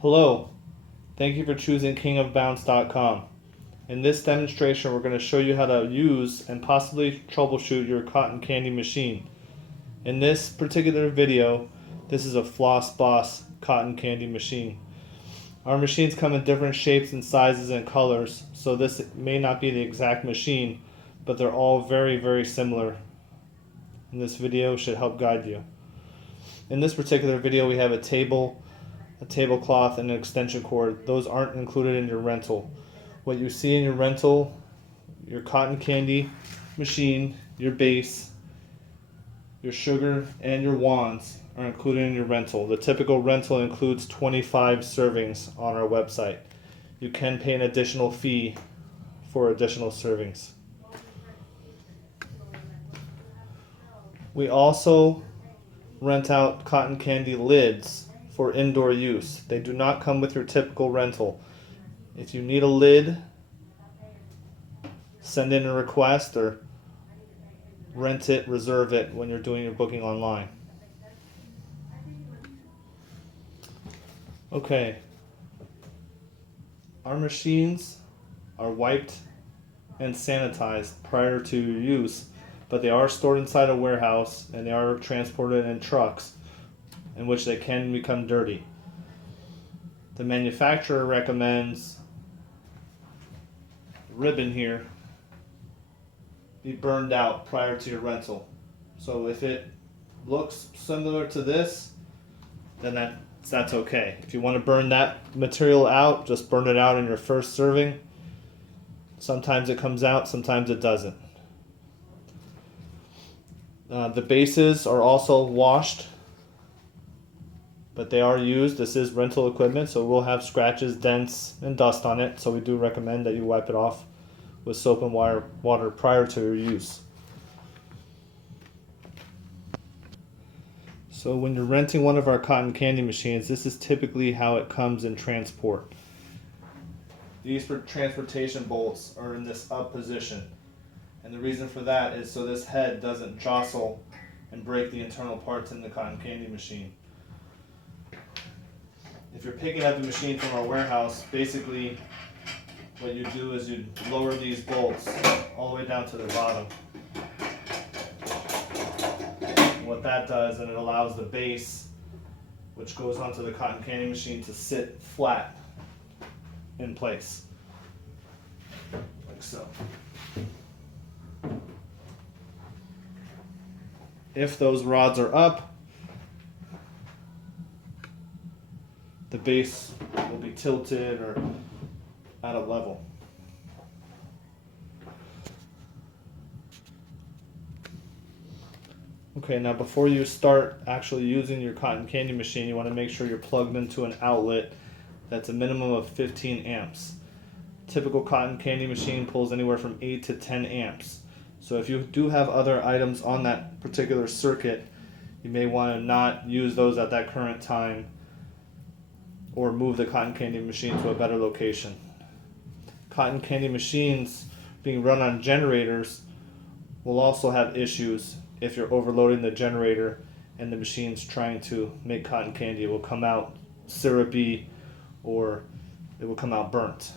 Hello, thank you for choosing KingofBounce.com. In this demonstration, we're going to show you how to use and possibly troubleshoot your cotton candy machine. In this particular video, this is a Floss cotton candy machine. Our machines come in different shapes and sizes and colors, so this may not be the exact machine, but they're all very similar. And this video should help guide you. In this particular video, we have a tablecloth, and an extension cord. Those aren't included in your rental. What you see in your rental, your cotton candy machine, your base, your sugar, and your wands are included in your rental. The typical rental includes 25 servings on our website. You can pay an additional fee for additional servings. We also rent out cotton candy lids for indoor use. They do not come with your typical rental. If you need a lid, send in a request or rent it, reserve it when you're doing your booking online. Okay. Our machines are wiped and sanitized prior to use, but they are stored inside a warehouse and they are transported in trucks in which they can become dirty. The manufacturer recommends the ribbon here be burned out prior to your rental. So if it looks similar to this, then that's okay. If you want to burn that material out, just burn it out in your first serving. Sometimes it comes out, sometimes it doesn't. The bases are also washed, but they are used. This is rental equipment, so we'll have scratches, dents, and dust on it. So we do recommend that you wipe it off with soap and water prior to your use. So when you're renting one of our cotton candy machines, this is typically how it comes in transport. These transportation bolts are in this up position. And the reason for that is so this head doesn't jostle and break the internal parts in the cotton candy machine. If you're picking up the machine from our warehouse, basically what you do is you lower these bolts all the way down to the bottom. And what that does, and it allows the base, which goes onto the cotton candy machine, to sit flat in place, like so. If those rods are up, the base will be tilted or at a level. Okay, now before you start actually using your cotton candy machine, you want to make sure you're plugged into an outlet that's a minimum of 15 amps. Typical cotton candy machine pulls anywhere from 8 to 10 amps. So if you do have other items on that particular circuit, you may want to not use those at that current time, or move the cotton candy machine to a better location. Cotton candy machines being run on generators will also have issues if you're overloading the generator and the machine's trying to make cotton candy. It will come out syrupy or it will come out burnt.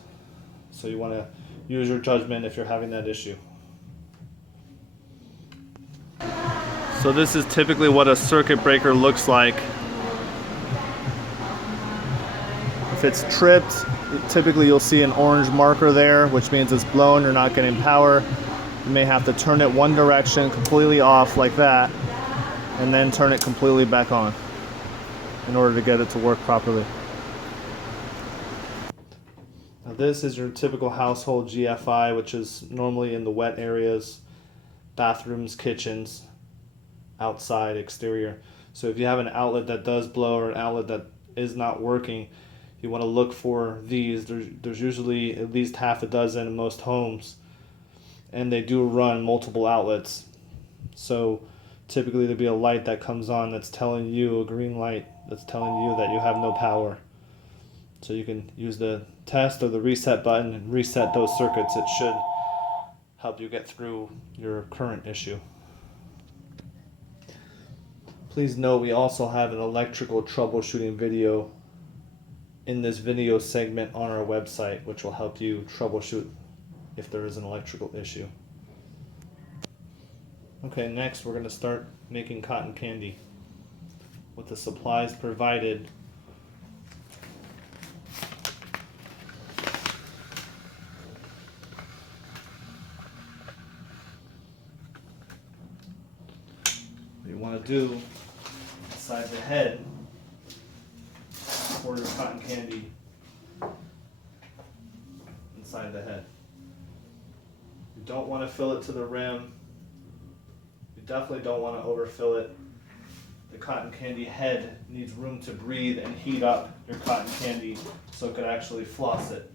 So you want to use your judgment if you're having that issue. So this is typically what a circuit breaker looks like. If it's tripped, typically you'll see an orange marker there, which means it's blown, you're not getting power. You may have to turn it one direction completely off like that, and then turn it completely back on in order to get it to work properly. Now this is your typical household GFI, which is normally in the wet areas, bathrooms, kitchens, outside, exterior. So if you have an outlet that does blow or an outlet that is not working, you want to look for these. There's usually at least half a dozen in most homes, and they do run multiple outlets. So typically there'll be a light that comes on that's telling you, a green light that's telling you that you have no power. So you can use the test or the reset button and reset those circuits. It should help you get through your current issue. Please note we also have an electrical troubleshooting video in this video segment on our website, which will help you troubleshoot if there is an electrical issue. Okay, next we're going to start making cotton candy with the supplies provided. What you want to do inside the head for your cotton candy, inside the head. You don't want to fill it to the rim. You definitely don't want to overfill it. The cotton candy head needs room to breathe and heat up your cotton candy so it could actually floss it.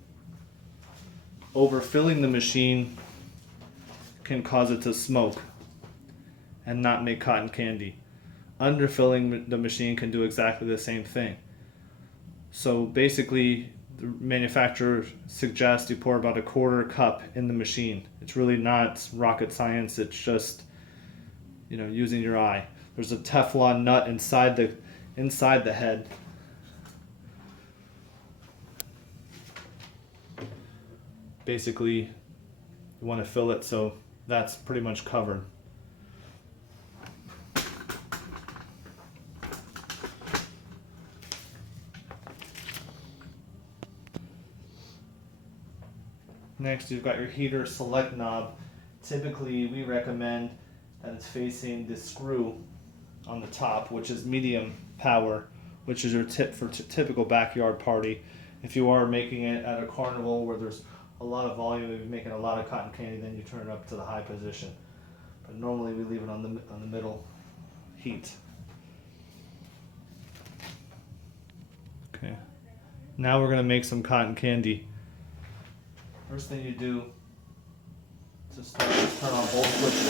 Overfilling the machine can cause it to smoke and not make cotton candy. Underfilling the machine can do exactly the same thing. So basically, the manufacturer suggests you pour about a quarter cup in the machine. It's really not rocket science. It's just, using your eye. There's a Teflon nut inside the head. Basically, you want to fill it so that's pretty much covered. Next, you've got your heater select knob. Typically, we recommend that it's facing the screw on the top, which is medium power, which is your tip for typical backyard party. If you are making it at a carnival where there's a lot of volume, if you're making a lot of cotton candy, then you turn it up to the high position. But normally we leave it on the middle heat. Okay. Now we're gonna make some cotton candy. First thing you do is turn on both switches.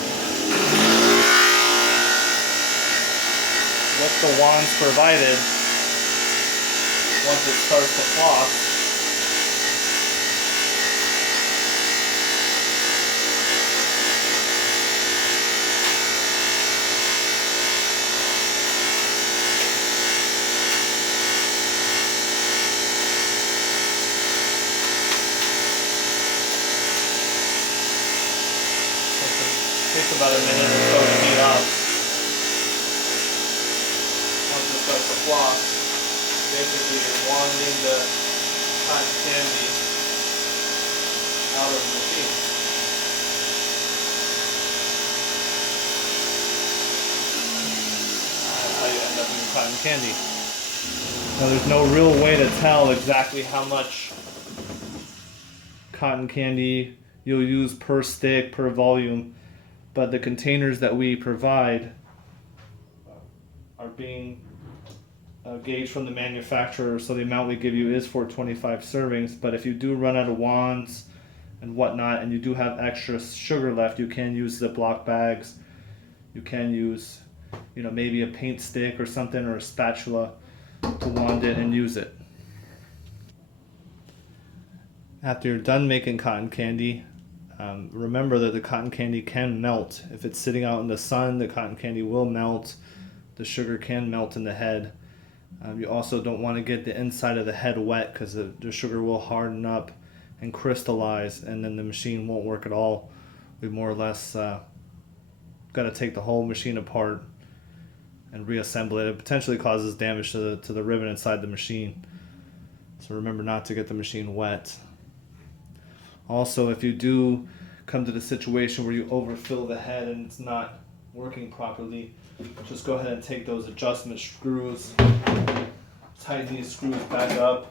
With the wands provided, once it starts to floss, takes about a minute or so to heat up. Once it starts to floss, basically you're wanding the cotton candy out of the machine. That's how you end up with cotton candy. Now there's no real way to tell exactly how much cotton candy you'll use per stick, per volume. But the containers that we provide are being gauged from the manufacturer, so the amount we give you is for 25 servings. But if you do run out of wands and whatnot, and you do have extra sugar left, you can use Ziploc bags. You can use, maybe a paint stick or something, or a spatula to wand it and use it. After you're done making cotton candy, remember that the cotton candy can melt. If it's sitting out in the sun, the cotton candy will melt. The sugar can melt in the head. You also don't want to get the inside of the head wet, because the sugar will harden up and crystallize, and then the machine won't work at all. We more or less got to take the whole machine apart and reassemble it. It potentially causes damage to the ribbon inside the machine. So remember not to get the machine wet. Also, if you do come to the situation where you overfill the head and it's not working properly, just go ahead and take those adjustment screws, tighten these screws back up,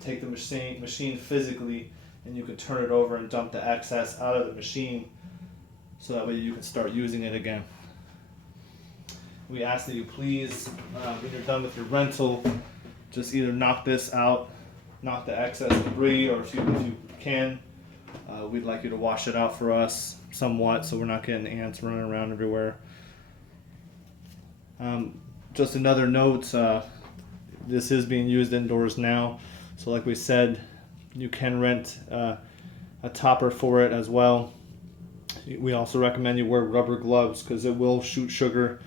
take the machine physically, and you can turn it over and dump the excess out of the machine, so that way you can start using it again. We ask that you please, when you're done with your rental, just either knock this out, knock the excess debris, or if you can, we'd like you to wash it out for us somewhat, so we're not getting ants running around everywhere. Just another note, this is being used indoors now, so like we said, you can rent a topper for it as well. We also recommend you wear rubber gloves, because it will shoot sugar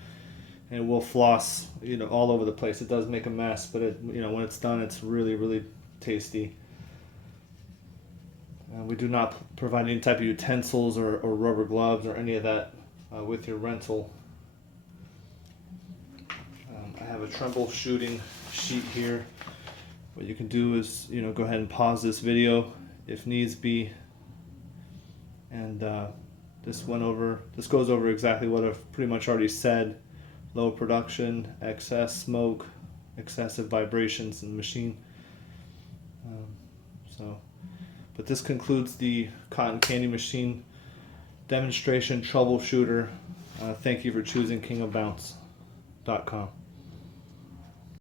and it will floss, all over the place. It does make a mess, but when it's done, it's really, really tasty. We do not provide any type of utensils or rubber gloves or any of that with your rental. I have a troubleshooting sheet here. What you can do is, go ahead and pause this video if needs be. And this goes over exactly what I've pretty much already said. Low production, excess smoke, excessive vibrations in the machine. But this concludes the cotton candy machine demonstration troubleshooter. Thank you for choosing KingofBounce.com.